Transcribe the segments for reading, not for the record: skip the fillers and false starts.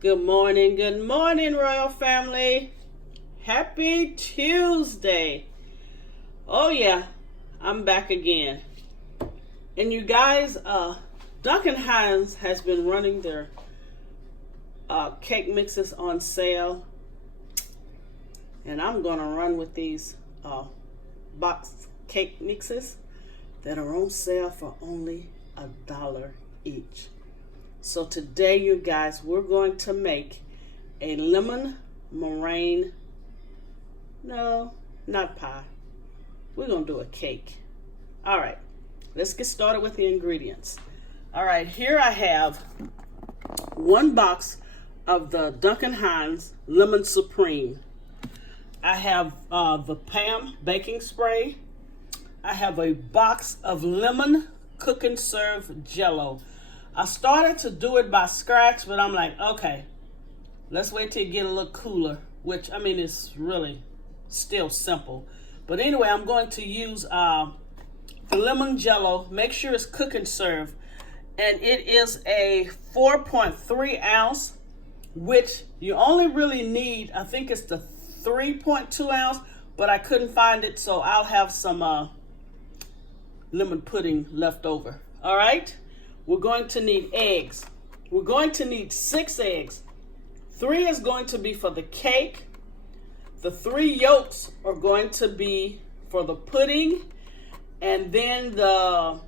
Good morning, Royal Family. Happy Tuesday. Oh yeah, I'm back again. And you guys, Duncan Hines has been running their cake mixes on sale. And I'm gonna run with these box cake mixes that are on sale for only $1 each. So today, you guys, we're going to make a lemon meringue. No, not pie. We're going to do a cake. All right, let's get started with the ingredients. All right, here I have 1 box of the Duncan Hines Lemon Supreme. I have the Pam baking spray. I have a box of lemon cook and serve Jello. I started to do it by scratch, but I'm like, okay, let's wait till it get a little cooler, which, I mean, it's really still simple. But anyway, I'm going to use the lemon Jello. Make sure it's cook and serve. And it is a 4.3 ounce, which you only really need, I think it's the 3.2 ounce, but I couldn't find it, so I'll have some lemon pudding left over. All right? We're going to need eggs. We're going to need 6 eggs. 3 is going to be for the cake. The 3 yolks are going to be for the pudding. And then the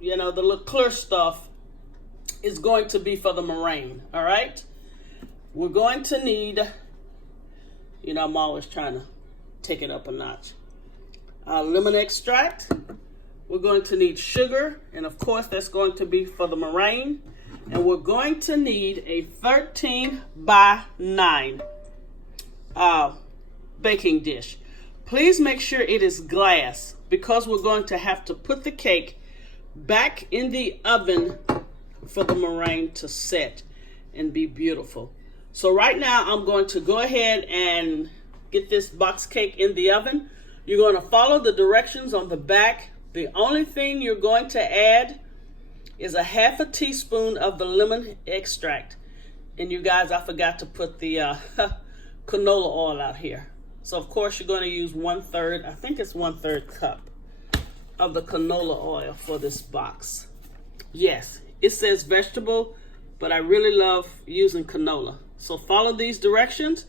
little clear stuff is going to be for the meringue. All right? We're going to need, I'm always trying to take it up a notch. Lemon extract. We're going to need sugar, and of course that's going to be for the meringue. And we're going to need a 13 by 9 baking dish. Please make sure it is glass, because we're going to have to put the cake back in the oven for the meringue to set and be beautiful. So right now I'm going to go ahead and get this box cake in the oven. You're going to follow the directions on the back. The only thing you're going to add is a 1/2 teaspoon of the lemon extract. And you guys, I forgot to put the canola oil out here. So of course you're going to use 1/3, I think it's 1/3 cup of the canola oil for this box. Yes, it says vegetable, but I really love using canola. So follow these directions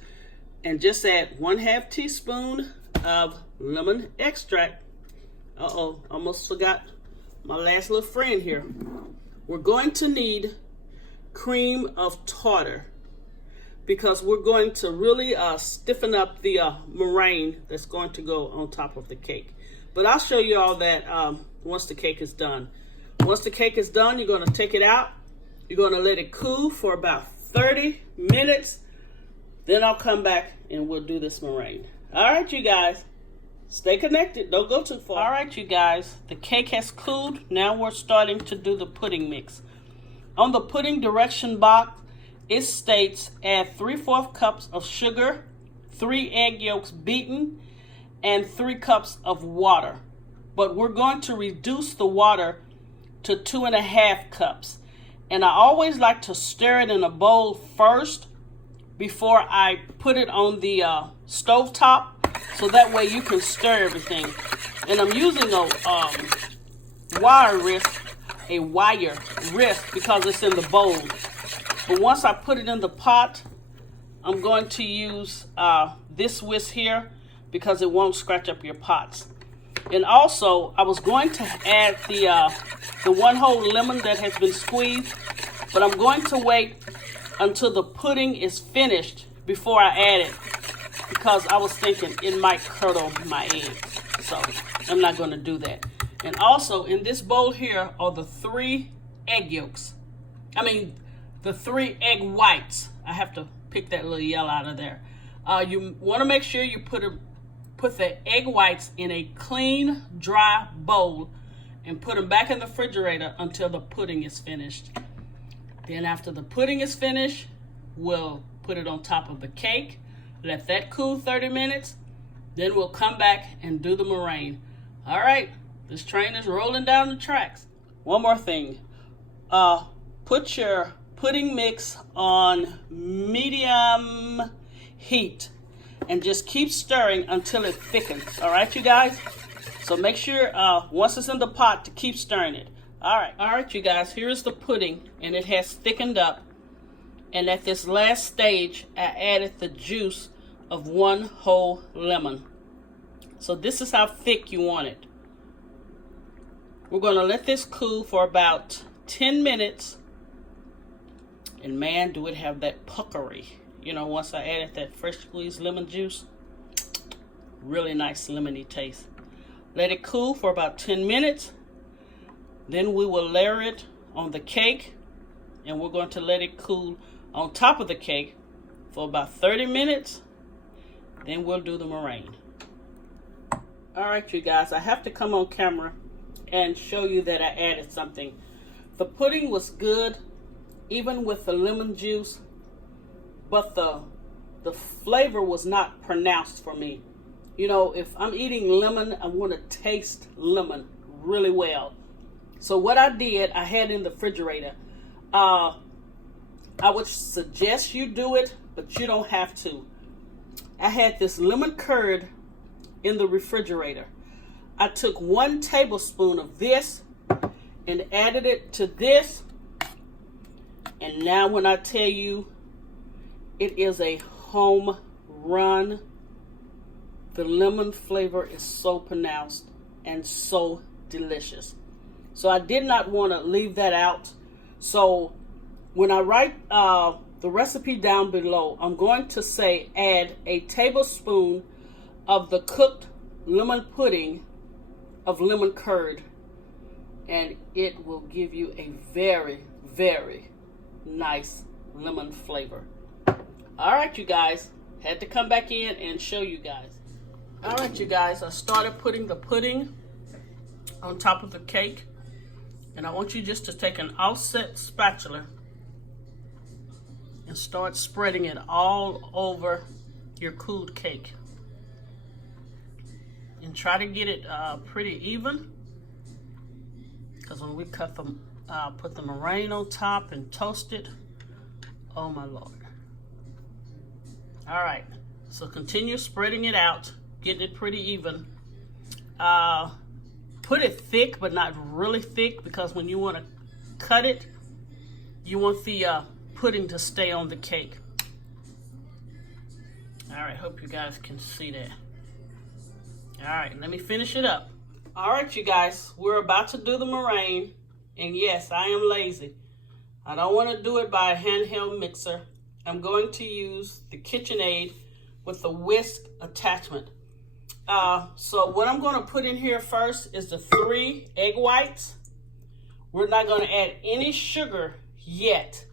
and just add 1/2 teaspoon of lemon extract. Almost forgot my last little friend here. We're going to need cream of tartar, because we're going to really stiffen up the meringue that's going to go on top of the cake. But I'll show you all that once the cake is done. Once the cake is done, you're going to take it out. You're going to let it cool for about 30 minutes. Then I'll come back and we'll do this meringue. All right, you guys. Stay connected. Don't go too far. All right, you guys. The cake has cooled. Now we're starting to do the pudding mix. On the pudding direction box, it states add 3/4 cups of sugar, 3 egg yolks beaten, and 3 cups of water. But we're going to reduce the water to 2.5 cups. And I always like to stir it in a bowl first before I put it on the stove top. So that way you can stir everything. And I'm using a wire wrist because it's in the bowl. But once I put it in the pot, I'm going to use this whisk here because it won't scratch up your pots. And also, I was going to add the 1 whole lemon that has been squeezed, but I'm going to wait until the pudding is finished before I add it, because I was thinking it might curdle my eggs. So I'm not going to do that. And also in this bowl here are the 3 egg yolks. The 3 egg whites. I have to pick that little yellow out of there. You want to make sure you put the egg whites in a clean, dry bowl and put them back in the refrigerator until the pudding is finished. Then after the pudding is finished, we'll put it on top of the cake. Let that cool 30 minutes. Then we'll come back and do the meringue. All right, this train is rolling down the tracks. One more thing. Put your pudding mix on medium heat and just keep stirring until it thickens. All right, you guys? So make sure once it's in the pot to keep stirring it. All right, you guys, here's the pudding, and it has thickened up. And at this last stage, I added the juice of 1 whole lemon. So this is how thick you want it. We're going to let this cool for about 10 minutes. And man, do it have that puckery. You know, once I added that fresh squeezed lemon juice. Really nice lemony taste. Let it cool for about 10 minutes. Then we will layer it on the cake. And we're going to let it cool on top of the cake for about 30 minutes. Then we'll do the meringue. All right, you guys, I have to come on camera and show you that I added something. The pudding was good, even with the lemon juice, but the flavor was not pronounced for me. You know, if I'm eating lemon, I want to taste lemon really well. So what I did, I had in the refrigerator. I would suggest you do it, but you don't have to. I had this lemon curd in the refrigerator. I took 1 tablespoon of this and added it to this. And now when I tell you, it is a home run. The lemon flavor is so pronounced and so delicious. So I did not want to leave that out. So when I write the recipe down below, I'm going to say add a tablespoon of the cooked lemon pudding of lemon curd, and it will give you a very, very nice lemon flavor. All right, you guys, had to come back in and show you guys. All right, you guys, I started putting the pudding on top of the cake, and I want you just to take an offset spatula and start spreading it all over your cooled cake. And try to get it pretty even, because when we put the meringue on top and toast it, oh my Lord. All right, so continue spreading it out, getting it pretty even. Put it thick, but not really thick, because when you want to cut it, you want the pudding to stay on the cake. All right, hope you guys can see that. All right, let me finish it up. All right, you guys, we're about to do the meringue. And yes, I am lazy. I don't want to do it by a handheld mixer. I'm going to use the KitchenAid with the whisk attachment. So what I'm going to put in here first is the 3 egg whites. We're not going to add any sugar yet,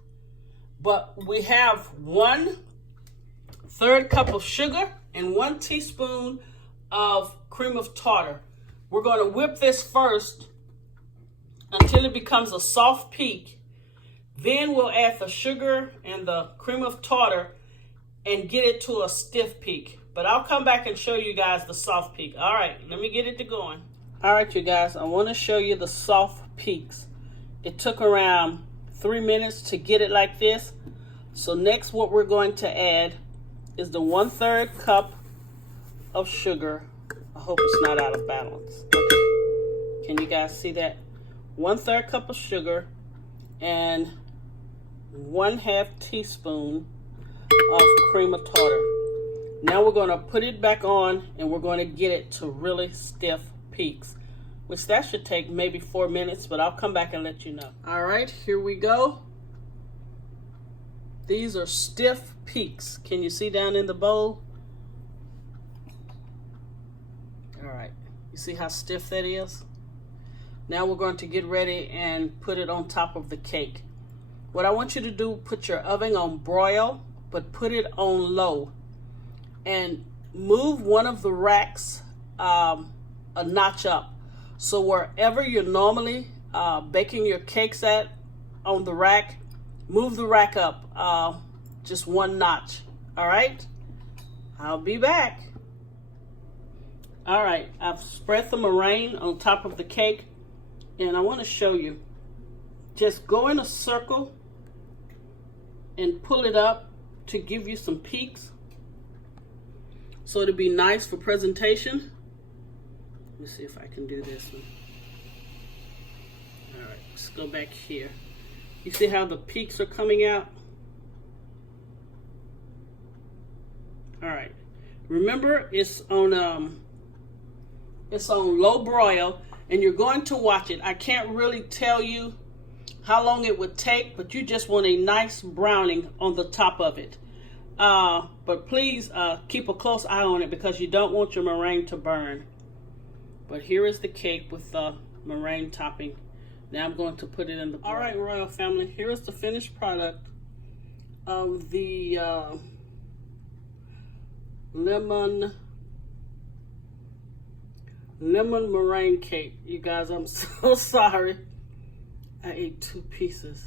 but we have 1/3 cup of sugar and 1 teaspoon of cream of tartar. We're going to whip this first until it becomes a soft peak. Then we'll add the sugar and the cream of tartar and get it to a stiff peak. But I'll come back and show you guys the soft peak. All right, let me get it to going. All right, you guys, I want to show you the soft peaks. It took around 3 minutes to get it like this. So next what we're going to add is the 1/3 cup of sugar. I hope it's not out of balance. Okay. Can you guys see that? 1/3 cup of sugar and 1/2 teaspoon of cream of tartar. Now we're going to put it back on and we're going to get it to really stiff peaks, which that should take maybe 4 minutes, but I'll come back and let you know. All right, here we go. These are stiff peaks. Can you see down in the bowl? All right, you see how stiff that is? Now we're going to get ready and put it on top of the cake. What I want you to do, put your oven on broil, but put it on low. And move one of the racks a notch up. So wherever you're normally baking your cakes at on the rack, move the rack up just 1 notch. All right, I'll be back. All right, I've spread the meringue on top of the cake, and I want to show you. Just go in a circle and pull it up to give you some peaks. So it'll be nice for presentation. Let me see if I can do this one. All right, let's go back here. You see how the peaks are coming out? All right. Remember, it's on low broil, and you're going to watch it. I can't really tell you how long it would take, but you just want a nice browning on the top of it. But please keep a close eye on it because you don't want your meringue to burn. But here is the cake with the meringue topping. Now I'm going to put it in the bowl. All right, Royal Family, here is the finished product of the lemon meringue cake. You guys, I'm so sorry. I ate 2 pieces.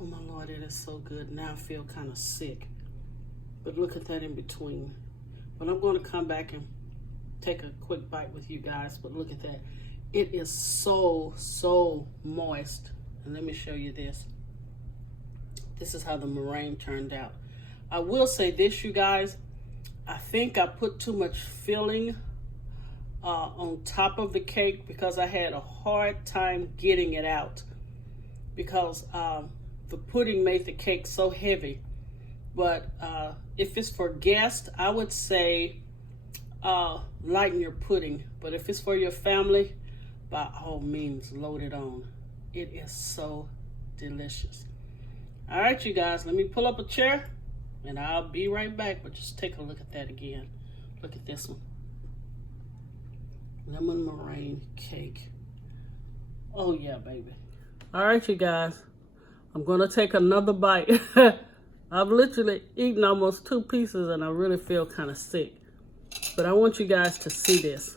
Oh my Lord, it is so good. Now I feel kind of sick. But look at that in between. But I'm going to come back and take a quick bite with you guys. But look at that. It is so moist. And let me show you this. This is how the meringue turned out. I will say this, you guys. I think I put too much filling on top of the cake because I had a hard time getting it out. Because the pudding made the cake so heavy. But if it's for guests, I would say lighten your pudding. But if it's for your family, by all means, load it on. It is so delicious. All right, you guys, let me pull up a chair and I'll be right back. But just take a look at that again. Look at this one. Lemon meringue cake. Oh, yeah, baby. All right, you guys, I'm going to take another bite. I've literally eaten almost 2 pieces and I really feel kind of sick. But I want you guys to see this.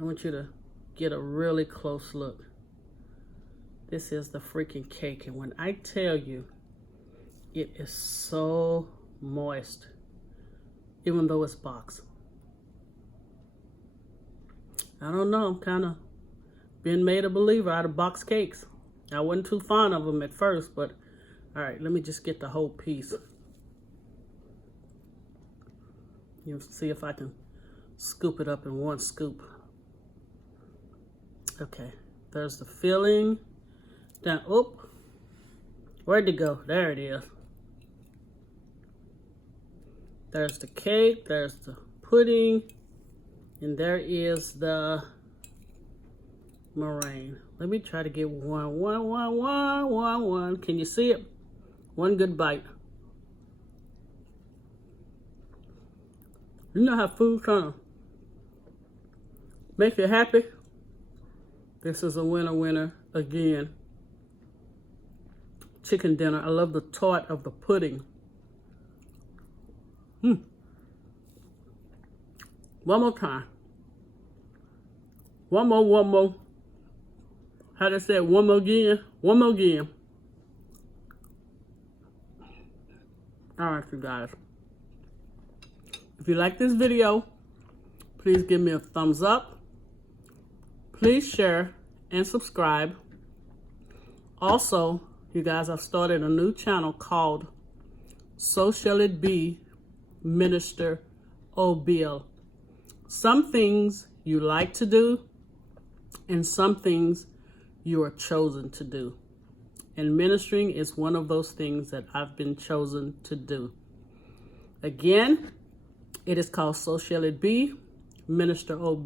I want you to get a really close look. This is the freaking cake. And when I tell you, it is so moist, even though it's boxed. I don't know, I'm kind of being made a believer out of box cakes. I wasn't too fond of them at first, but all right, let me just get the whole piece. You'll see if I can scoop it up in one scoop. Okay, there's the filling. Down, oop, where'd it go? There it is. There's the cake, there's the pudding, and there is the meringue. Let me try to get one. Can you see it? One good bite. You know how food kind of makes you happy? This is a winner again. Chicken dinner. I love the tart of the pudding. One more time. One more. How they say one more again? One more again. All right, you guys. If you like this video, please give me a thumbs up. Please share and subscribe. Also, you guys, I've started a new channel called So Shall It Be, Minister O. Some things you like to do and some things you are chosen to do. And ministering is one of those things that I've been chosen to do. Again, it is called So Shall It Be, Minister O.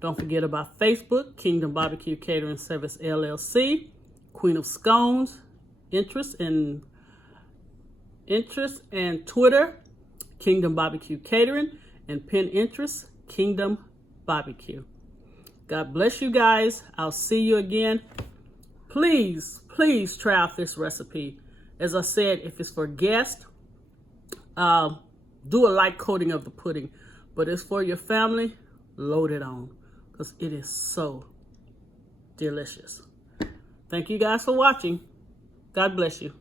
Don't forget about Facebook, Kingdom Barbecue Catering Service LLC, Queen of Scones, interest and Twitter, Kingdom Barbecue Catering, and Pinterest, Kingdom Barbecue. God bless you guys. I'll see you again. Please try out this recipe. As I said, if it's for guests, do a light coating of the pudding. But it's for your family, load it on because it is so delicious. Thank you guys for watching. God bless you.